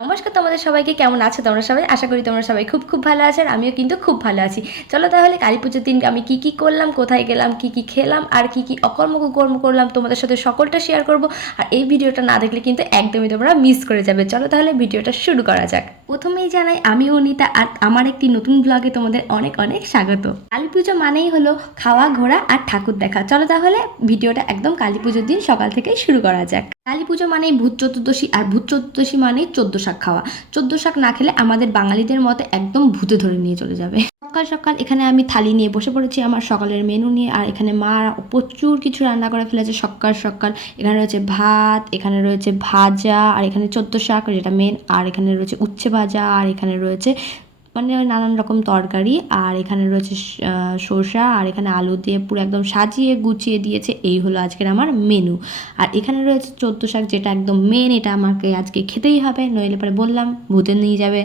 নমস্কার তোমাদের সবাইকে, কেমন আছো তোমরা সবাই? আশা করি তোমরা সবাই খুব খুব ভালো আছো, আর আমিও কিন্তু খুব ভালো আছি। চলো তাহলে কালী পুজোর দিন আমি কি কি করলাম, কোথায় গেলাম, কি কি খেলাম, আর কি কি অকর্ম কুকর্ম করলাম তোমাদের সাথে সকলটা শেয়ার করব। আর এই ভিডিওটা না দেখলে কিন্তু একদমই তোমরা মিস করে যাবে। চলো তাহলে ভিডিওটা শুরু করা যাক। প্রথমেই জানাই আমি অনিতা, আর আমার একটি নতুন ব্লগে তোমাদের অনেক অনেক স্বাগত। কালী পুজো মানেই হলো খাওয়া, ঘোরা আর ঠাকুর দেখা। চলো তাহলে ভিডিওটা একদম কালী পুজোর দিন সকাল থেকেই শুরু করা যাক। কালী পুজো মানেই ভূত চতুর্দশী, আর ভূত চতুর্দশী মানেই 14 শাক খাওয়া। 14 শাক না খেলে আমাদের বাঙালিদের মতে একদম ভূতে ধরে নিয়ে চলে যাবে। সকাল সকাল এখানে আমি থালি নিয়ে বসে পড়েছি আমার সকালের মেনু নিয়ে। আর এখানে মা প্রচুর কিছু রান্না করে ফেলেছে সকাল সকাল। এখানে রয়েছে ভাত, এখানে রয়েছে ভাজা, আর এখানে 14 শাক যেটা মেন, আর এখানে রয়েছে উচ্ছে ভাজা, আর এখানে রয়েছে মানে নানান রকম তরকারি, আর এখানে রয়েছে শসা, আর এখানে আলু দিয়ে পুরো একদম সাজিয়ে গুছিয়ে দিয়েছে। এই হলো আজকের আমার মেনু। আর এখানে রয়েছে 14 শাক, যেটা একদম মেন, এটা আমাকে আজকে খেতেই হবে, নইলে পরে বললাম ভূতে নিয়ে যাবে,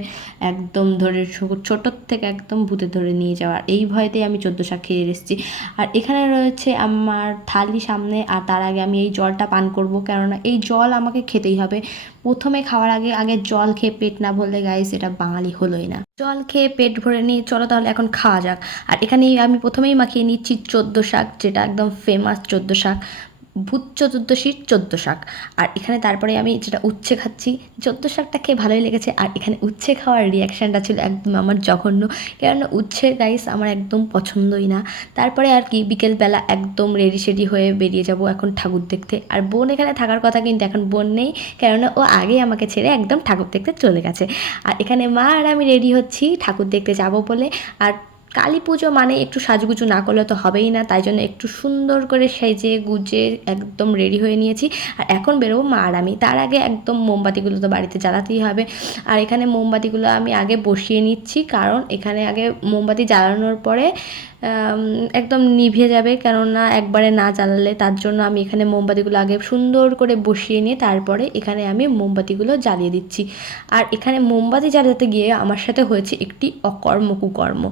একদম ধরে ছোটোর থেকে একদম ভূতে ধরে নিয়ে যাওয়ার এই ভয়তেই আমি 14 শাক খেয়ে এসেছি। আর এখানে রয়েছে আমার থালি সামনে, আর তার আগে আমি এই জলটা পান করব, কেননা এই জল আমাকে খেতেই হবে। প্রথমে খাওয়ার আগে আগে জল খেয়ে পেট না ভরলে গাইস এটা বাঙালি হলোই না। জল খেয়ে পেট ভরে নিয়ে চলো তাহলে এখন খাওয়া যাক। আর এখানে আমি প্রথমেই মাখিয়ে নিচ্ছি 14 শাক, যেটা একদম ফেমাস 14 শাক, ভূত চতুর্দশীর 14 শাক। আর এখানে তারপরে আমি যেটা উচ্ছে খাচ্ছি, 14 শাকটা খেয়ে ভালোই লেগেছে। আর এখানে উচ্ছে খাওয়ার রিয়াকশানটা ছিল একদম আমার জঘন্য, কেননা উচ্ছে গাইস আমার একদম পছন্দই না। তারপরে আর কি বিকেলবেলা একদম রেডি সেডি হয়ে বেরিয়ে যাব এখন ঠাকুর দেখতে। আর বোন এখানে থাকার কথা, কিন্তু এখন বোন নেই, কেননা ও আগে আমাকে ছেড়ে একদম ঠাকুর দেখতে চলে গেছে। আর এখানে মা আর আমি রেডি হচ্ছি ঠাকুর দেখতে যাব বলে। আর কালী পুজো মানে একটু সাজুগুজু না করলে তো হবেই না, তাই জন্য একটু সুন্দর করে সেজে গুজে একদম রেডি হয়ে নিয়েছি। আর এখন বেরোবো মা আর আমি। তার আগে একদম মোমবাতিগুলো তো বাড়িতে জ্বালাতেই হবে। আর এখানে মোমবাতিগুলো আমি আগে বসিয়ে নিচ্ছি, কারণ এখানে আগে মোমবাতি জ্বালানোর পরে একদম নিভে যাবে, কেননা একবারে না জ্বালালে। তার জন্য আমি এখানে মোমবাতিগুলো আগে সুন্দর করে বসিয়ে নিয়ে তারপরে এখানে আমি মোমবাতিগুলো জ্বালিয়ে দিচ্ছি। আর এখানে মোমবাতি জ্বালাতে গিয়ে আমার সাথে হয়েছে একটি অকর্ম কুকর্ম,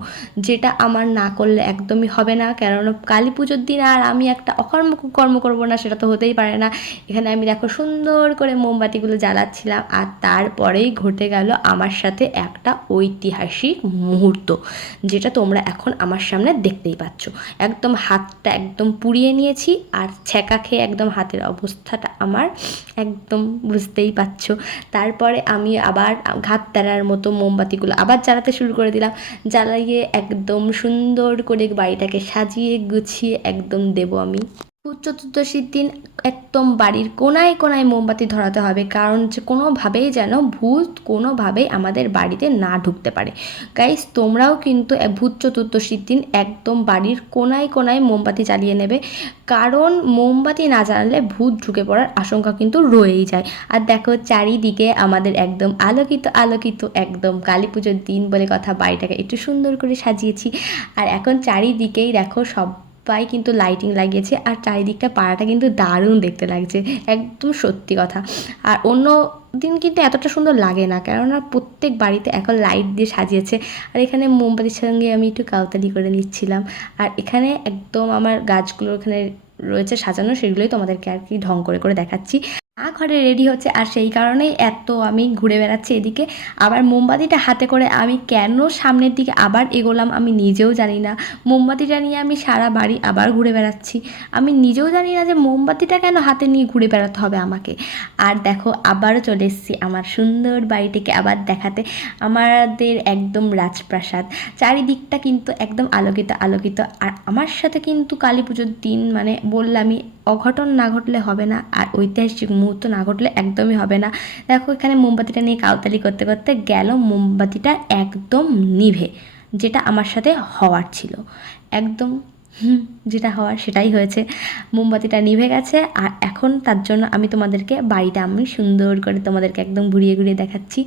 যেটা আমার না করলে একদমই হবে না, কেননা কালী পুজোর দিন আর আমি একটা অকর্ম কুকর্ম করবো না, সেটা তো হতেই পারে না। এখানে আমি দেখো সুন্দর করে মোমবাতিগুলো জ্বালাচ্ছিলাম, আর তারপরেই ঘটে গেল আমার সাথে একটা ঐতিহাসিক মুহূর্ত, যেটা তোমরা এখন আমার সামনে দেখতেই পাচ্ছ। একদম হাতটা একদম পুড়িয়ে নিয়েছি, আর ছ্যাঁকা খেয়ে একদম হাতের অবস্থাটা আমার একদম বুঝতেই পারছো। তারপরে আমি আবার ঘাত তারার মতো মোমবাতিগুলো আবার জ্বালাতে শুরু করে দিলাম। জ্বালিয়ে একদম সুন্দর করে বাড়িটাকে সাজিয়ে গুছিয়ে একদম দেবো আমি। ভূত চতুর্দশীর দিন একদম বাড়ির কোনায় কোনায় মোমবাতি ধরাতে হবে, কারণ যে কোনোভাবেই যেন ভূত কোনোভাবেই আমাদের বাড়িতে না ঢুকতে পারে। গাইস তোমরাও কিন্তু ভূত চতুর্দশীর দিন একদম বাড়ির কোনায় কোনায় মোমবাতি জ্বালিয়ে নেবে, কারণ মোমবাতি না জ্বালালে ভূত ঢুকে পড়ার আশঙ্কা কিন্তু রয়েই যায়। আর দেখো চারিদিকে আমাদের একদম আলোকিত আলোকিত, একদম কালী পুজোর দিন বলে কথা, বাড়িটাকে একটু সুন্দর করে সাজিয়েছি। আর এখন চারিদিকেই দেখো সবাই কিন্তু লাইটিং লাগিয়েছে, আর চারিদিকটা পাড়াটা কিন্তু দারুণ দেখতে লাগছে, একদম সত্যি কথা। আর অন্য দিন কিন্তু এতটা সুন্দর লাগে না, কেননা প্রত্যেক বাড়িতে এখন লাইট দিয়ে সাজিয়েছে। আর এখানে মোমবাতির সঙ্গে আমি একটু কাউতালি করে নিচ্ছিলাম। আর এখানে একদম আমার গাছগুলো ওখানে রয়েছে সাজানো, সেগুলোই তোমাদেরকে আর কি ঢং করে করে দেখাচ্ছি। ঘরে রেডি হচ্ছে, আর সেই কারণেই এত আমি ঘুরে বেড়াচ্ছি এদিকে। আবার মোমবাতিটা হাতে করে আমি কেন সামনের দিকে আবার এগোলাম আমি নিজেও জানি না। মোমবাতিটা নিয়ে আমি সারা বাড়ি আবার ঘুরে বেড়াচ্ছি, আমি নিজেও জানি না যে মোমবাতিটা কেন হাতে নিয়ে ঘুরে বেড়াতে হবে আমাকে। আর দেখো আবারও চলে এসেছি আমার সুন্দর বাড়িটিকে আবার দেখাতে, আমাদের একদম রাজপ্রাসাদ। চারিদিকটা কিন্তু একদম আলোকিত আলোকিত। আর আমার সাথে কিন্তু কালী পুজোর দিন মানে বললামই, অঘটন না ঘটলে হবে না, আর ঐতিহাসিক মুহূর্ত না ঘটলে একদমই হবে না। দেখো এখানে মোমবাতিটা নিয়ে কাউতালি করতে করতে গেল মোমবাতিটা একদম নিভে, যেটা আমার সাথে হওয়ার ছিল একদম যেটা হওয়ার সেটাই হয়েছে। মোমবাতিটা নিভে গেছে, আর এখন তার জন্য আমি তোমাদেরকে বাড়িটা আমি সুন্দর করে তোমাদেরকে একদম ঘুরিয়ে ঘুরিয়ে দেখাচ্ছি।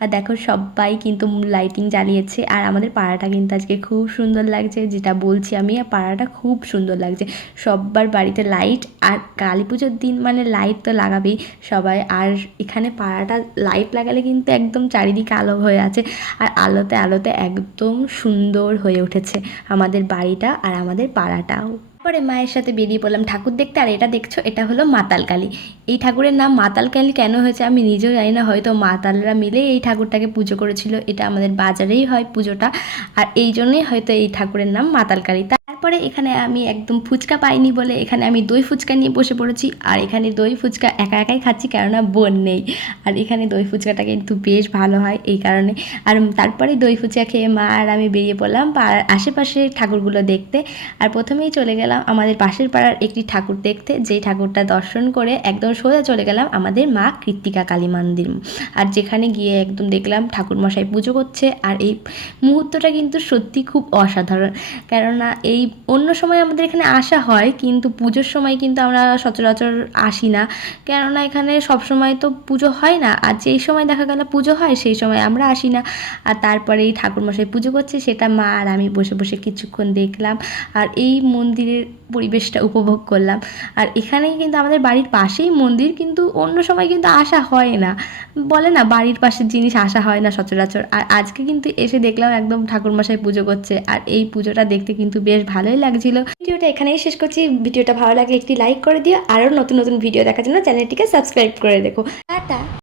আর দেখো সবাই কিন্তু লাইটিং জ্বালিয়েছে, আর আমাদের পাড়াটা কিন্তু আজকে খুব সুন্দর লাগছে, যেটা বলছি আমি, পাড়াটা খুব সুন্দর লাগছে। সবার বাড়িতে লাইট, আর কালী পুজোর দিন মানে লাইট তো লাগাবেই সবাই। আর এখানে পাড়াটা লাইট লাগালে কিন্তু একদম চারিদিকে আলো হয়ে আছে, আর আলোতে আলোতে একদম সুন্দর হয়ে উঠেছে আমাদের বাড়িটা আর আমাদের পাড়াটাও। পরে মায়ের সাথে বেরিয়ে পড়লাম ঠাকুর দেখতে। আর এটা দেখছো, এটা হলো মাতাল কালী। এই ঠাকুরের নাম মাতাল কালী কেন হয়েছে আমি নিজেও জানি না, হয়তো মাতালরা মিলে এই ঠাকুরটাকে পুজো করেছিল। এটা আমাদের বাজারেই হয় পুজোটা, আর এই জন্যই হয়তো এই ঠাকুরের নাম মাতাল কালী। তারপরে এখানে আমি একদম ফুচকা পাইনি বলে এখানে আমি দই ফুচকা নিয়ে বসে পড়েছি। আর এখানে দই ফুচকা একা একাই খাচ্ছি, কেননা বোন নেই। আর এখানে দই ফুচকাটা কিন্তু বেশ ভালো হয় এই কারণে। আর তারপরে দই ফুচকা খেয়ে মা আর আমি বেরিয়ে পড়লাম আশেপাশে ঠাকুরগুলো দেখতে। আর প্রথমেই চলে গেলাম আমাদের পাশের পাড়ার একটি ঠাকুর দেখতে, যেই ঠাকুরটা দর্শন করে একদম সোজা চলে গেলাম আমাদের মা কৃত্তিকা কালী মন্দির। আর যেখানে গিয়ে একদম দেখলাম ঠাকুরমশাই পুজো করছে। আর এই মুহূর্তটা কিন্তু সত্যি খুব অসাধারণ, কেননা এই অন্য সময় আমাদের এখানে আসা হয়, কিন্তু পুজোর সময় কিন্তু আমরা সচরাচর আসি না, কেননা এখানে সব সময় তো পুজো হয় না। আর যেই সময় দেখা গেল পুজো হয় সেই সময় আমরা আসি না। আর তারপরে এই ঠাকুরমশাই পুজো করছে, সেটা মা আর আমি বসে বসে কিছুক্ষণ দেখলাম। আর এই মন্দিরের পরিবেশটা উপভোগ করলাম। আর এখানেই কিন্তু আমাদের বাড়ির পাশেই মন্দির, কিন্তু অন্য সময় কিন্তু আসা হয় না। বলে না বাড়ির পাশের জিনিস আসা হয় না সচরাচর। আর আজকে কিন্তু এসে দেখলাম একদম ঠাকুরমশাই পুজো করছে, আর এই পুজোটা দেখতে কিন্তু বেশ ভালোই লাগছিল। ভিডিওটা এখানেই শেষ করছি। ভিডিওটা ভালো লাগলে একটি লাইক করে দিও, আরও নতুন নতুন ভিডিও দেখার জন্য চ্যানেলটিকে সাবস্ক্রাইব করে দেখো। টাটা।